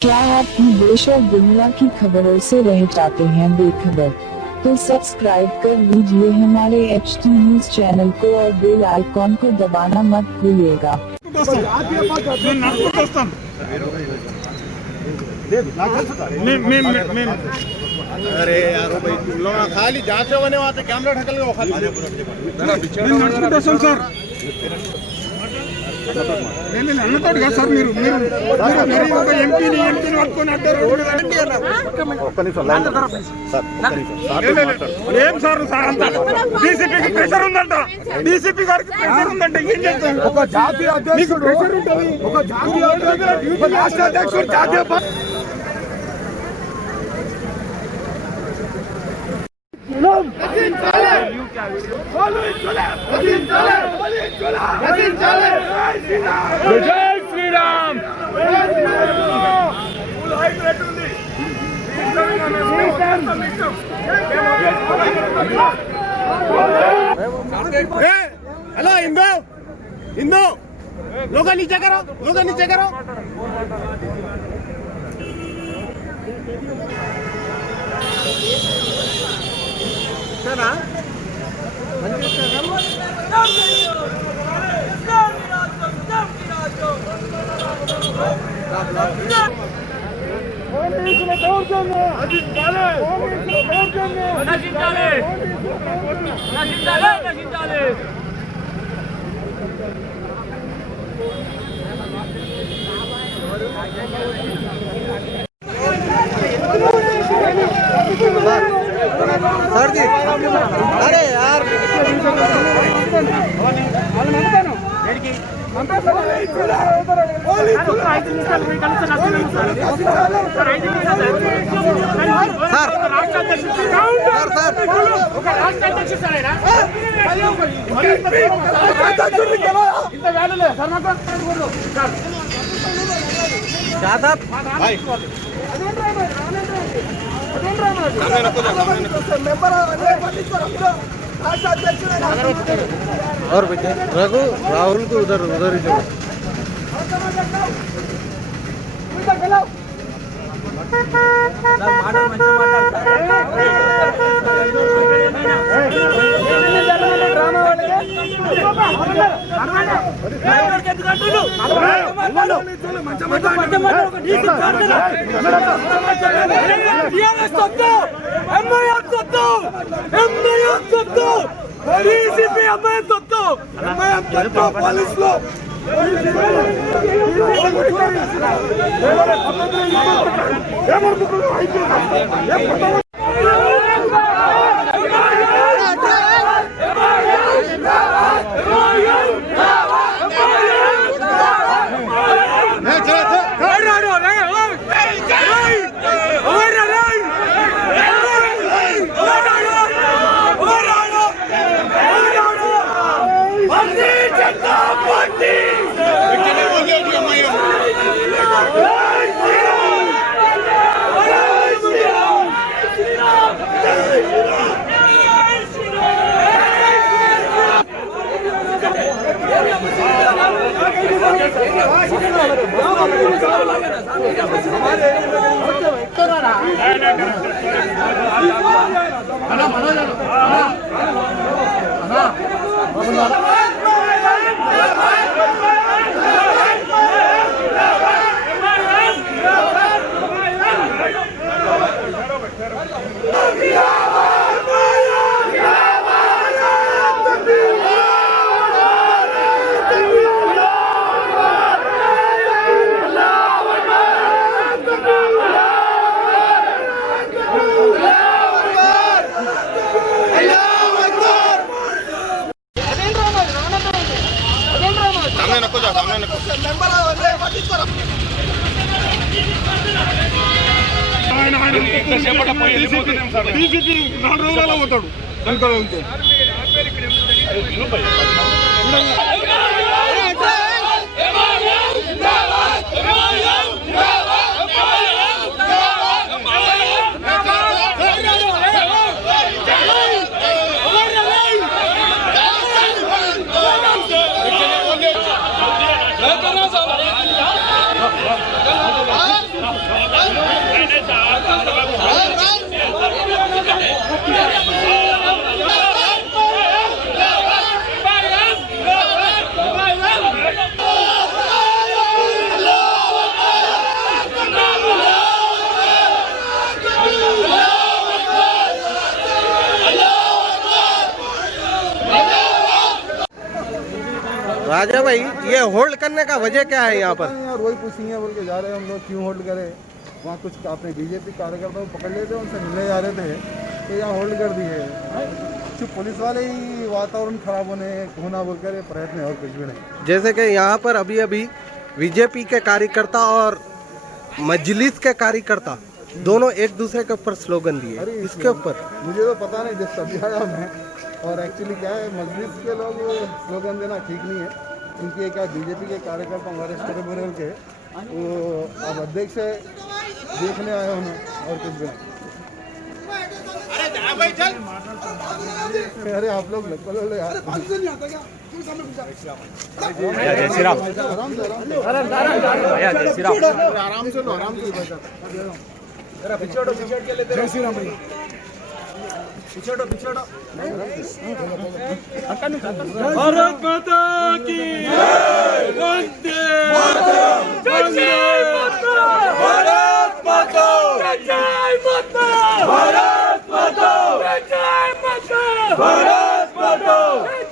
क्या आप देश और दुनिया की खबरों से रह जाते हैं बेखबर? तो सब्सक्राइब कर लीजिए हमारे HT न्यूज चैनल को और बेल आइकॉन को दबाना मत भूलिएगा। अरे यार भाई तुम लोग खाली जांच बने वहाँ पे कैमरा ढकल गए खाली అన్నతోటి కదా సార్ మీరు ఒక ఎంపీని పట్టుకొని అడ్డారు ఏం సార్ సార్ అంత డీసీపీకి ప్రెషర్ ఉందంట డీసీపీ గారికి ప్రెషర్ ఉందంట ఏం చేస్తాం ఒక జాతీయ అధ్యక్షుడు ప్రెషర్ ఉంటుంది ఒక జాతీయ అధ్యక్షుడు రాష్ట్ర అధ్యక్షుడు జాతీయ జై శ్రీరామ్ हेलो इंदो इंदो लोग नीचे करो सर जी अरे यार और बेटे रघु राहुल को उधर उधर ही छोड़ो డీసీపీ 4 రోజులలో పోతాడు राजा भाई, ये होल्ड करने का वजह क्या है यहाँ पर? यार वही पूछेंगे बोल के जा रहे हैं हम लोग, क्यों होल्ड करें? वहाँ कुछ अपने बीजेपी कार्यकर्ताओं को पकड़ लेते, उनसे मिलने जा रहे थे तो यहाँ होल्ड कर दिए। कुछ पुलिस वाले ही वातावरण खराब होना बोल कर प्रयत्न है, और कुछ भी नहीं। जैसे कि यहाँ पर अभी अभी बीजेपी के कार्यकर्ता और मजलिस के कार्यकर्ता दोनों एक दूसरे के ऊपर स्लोगन दिए, इसके ऊपर मुझे तो पता नहीं, जब तभी आया मैं। और एक्चुअली क्या है, मजलिस के लोग स्लोगन देना ठीक नहीं है। उनके क्या बीजेपी के कार्यकर्ता हमारे स्टेट के वो अब अध्यक्ष देखने आए उन्हें, और कुछ भी नहीं। अरे आप लोग बोलो यार, जय श्री राम। आराम से जय श्री राम। आराम से लो, आराम से जय श्री राम भैया। भारत माता की जय। वंदे मातरम। जय माता। भारत माता। जय माता। भारत माता। जय माता। भारत माता।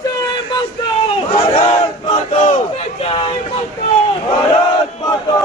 जय माता। भारत माता। जय माता। भारत माता।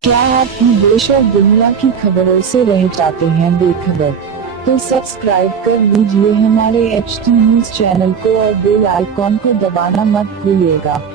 क्या आप देश और दुनिया की खबरों से रह जाते हैं बेखबर? तो सब्सक्राइब कर लीजिए हमारे HT न्यूज चैनल को और बेल आइकॉन को दबाना मत भूलिएगा।